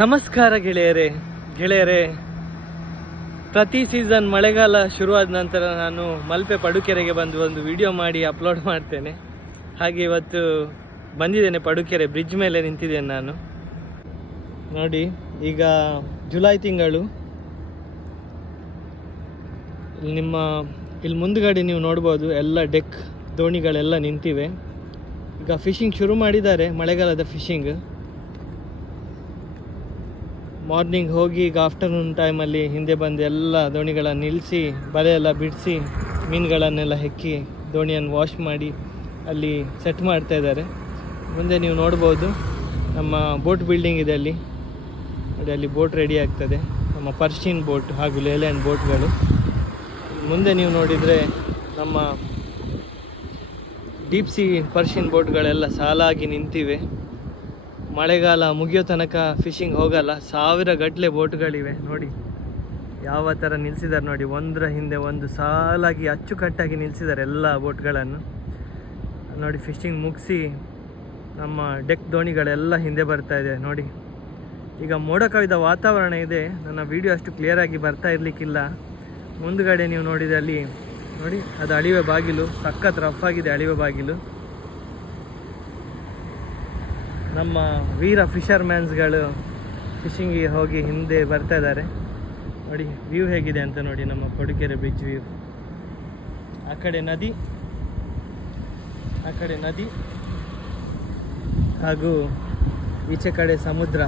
ನಮಸ್ಕಾರ ಗೆಳೆಯರೇ, ಪ್ರತಿ ಸೀಸನ್ ಮಳೆಗಾಲ ಶುರುವಾದ ನಂತರ ನಾನು ಮಲ್ಪೆ ಪಡುಕೆರೆಗೆ ಬಂದು ಒಂದು ವಿಡಿಯೋ ಮಾಡಿ ಅಪ್ಲೋಡ್ ಮಾಡ್ತೇನೆ. ಹಾಗೆ ಇವತ್ತು ಬಂದಿದ್ದೇನೆ, ಪಡುಕೆರೆ ಬ್ರಿಡ್ಜ್ ಮೇಲೆ ನಿಂತಿದ್ದೇನೆ ನಾನು. ನೋಡಿ, ಈಗ ಜುಲೈ ತಿಂಗಳು. ಇಲ್ಲಿ ಮುಂದುಗಡೆ ನೀವು ನೋಡ್ಬೋದು, ಎಲ್ಲ ಡೆಕ್ ದೋಣಿಗಳೆಲ್ಲ ನಿಂತಿವೆ. ಈಗ ಫಿಶಿಂಗ್ ಶುರು ಮಾಡಿದ್ದಾರೆ, ಮಳೆಗಾಲದ ಫಿಶಿಂಗ್. ಮಾರ್ನಿಂಗ್ ಹೋಗಿ ಈಗ ಆಫ್ಟರ್ನೂನ್ ಟೈಮಲ್ಲಿ ಹಿಂದೆ ಬಂದು ಎಲ್ಲ ದೋಣಿಗಳನ್ನು ನಿಲ್ಲಿಸಿ, ಬಲೆ ಎಲ್ಲ ಬಿಡಿಸಿ, ಮೀನುಗಳನ್ನೆಲ್ಲ ಹೆಕ್ಕಿ ದೋಣಿಯನ್ನು ವಾಶ್ ಮಾಡಿ ಅಲ್ಲಿ ಸೆಟ್ ಮಾಡ್ತಾ ಇದ್ದಾರೆ. ಮುಂದೆ ನೀವು ನೋಡ್ಬೋದು, ನಮ್ಮ ಬೋಟ್ ಬಿಲ್ಡಿಂಗ್ ಇದೆ ಅಲ್ಲಿ ನೋಡಿ, ಅಲ್ಲಿ ಬೋಟ್ ರೆಡಿ ಆಗ್ತದೆ, ನಮ್ಮ ಪರ್ಷಿಯನ್ ಬೋಟ್ ಹಾಗೂ ಲೇಲ್ಯಾಂಡ್ ಬೋಟ್ಗಳು. ಮುಂದೆ ನೀವು ನೋಡಿದರೆ ನಮ್ಮ ಡೀಪ್ ಸಿ ಪರ್ಷಿಯನ್ ಬೋಟ್ಗಳೆಲ್ಲ ಸಾಲಾಗಿ ನಿಂತಿವೆ. ಮಳೆಗಾಲ ಮುಗಿಯೋ ತನಕ ಫಿಶಿಂಗ್ ಹೋಗಲ್ಲ, 1000 ಗಟ್ಟಲೆ ಬೋಟ್ಗಳಿವೆ. ನೋಡಿ ಯಾವ ಥರ ನಿಲ್ಲಿಸಿದ್ದಾರೆ ನೋಡಿ, ಒಂದರ ಹಿಂದೆ ಒಂದು ಸಾಲಾಗಿ ಅಚ್ಚುಕಟ್ಟಾಗಿ ನಿಲ್ಲಿಸಿದ್ದಾರೆ ಎಲ್ಲ ಬೋಟ್ಗಳನ್ನು. ನೋಡಿ, ಫಿಶಿಂಗ್ ಮುಗಿಸಿ ನಮ್ಮ ಡೆಕ್ ದೋಣಿಗಳೆಲ್ಲ ಹಿಂದೆ ಬರ್ತಾ ಇದೆ ನೋಡಿ. ಈಗ ಮೋಡ ಕವಿದ ವಾತಾವರಣ ಇದೆ, ನನ್ನ ವಿಡಿಯೋ ಅಷ್ಟು ಕ್ಲಿಯರಾಗಿ ಬರ್ತಾ ಇರಲಿಕ್ಕಿಲ್ಲ. ಮುಂದುಗಡೆ ನೀವು ನೋಡಿದರೆ ಅಲ್ಲಿ ನೋಡಿ, ಅದು ಅಳಿವೆ ಬಾಗಿಲು, ಸಖತ್ ರಫ್ ಆಗಿದೆ ಅಳಿವೆ ಬಾಗಿಲು. ನಮ್ಮ ವೀರ ಫಿಷರ್ಮ್ಯಾನ್ಸ್ಗಳು ಫಿಶಿಂಗಿಗೆ ಹೋಗಿ ಹಿಂದೆ ಬರ್ತಾ ಇದ್ದಾರೆ. ನೋಡಿ ವ್ಯೂ ಹೇಗಿದೆ ಅಂತ ನೋಡಿ, ನಮ್ಮ ಪಡುಕೆರೆ ಬ್ರಿಡ್ಜ್ ವ್ಯೂ. ಆ ಕಡೆ ನದಿ ಹಾಗೂ ಈಚೆ ಕಡೆ ಸಮುದ್ರ.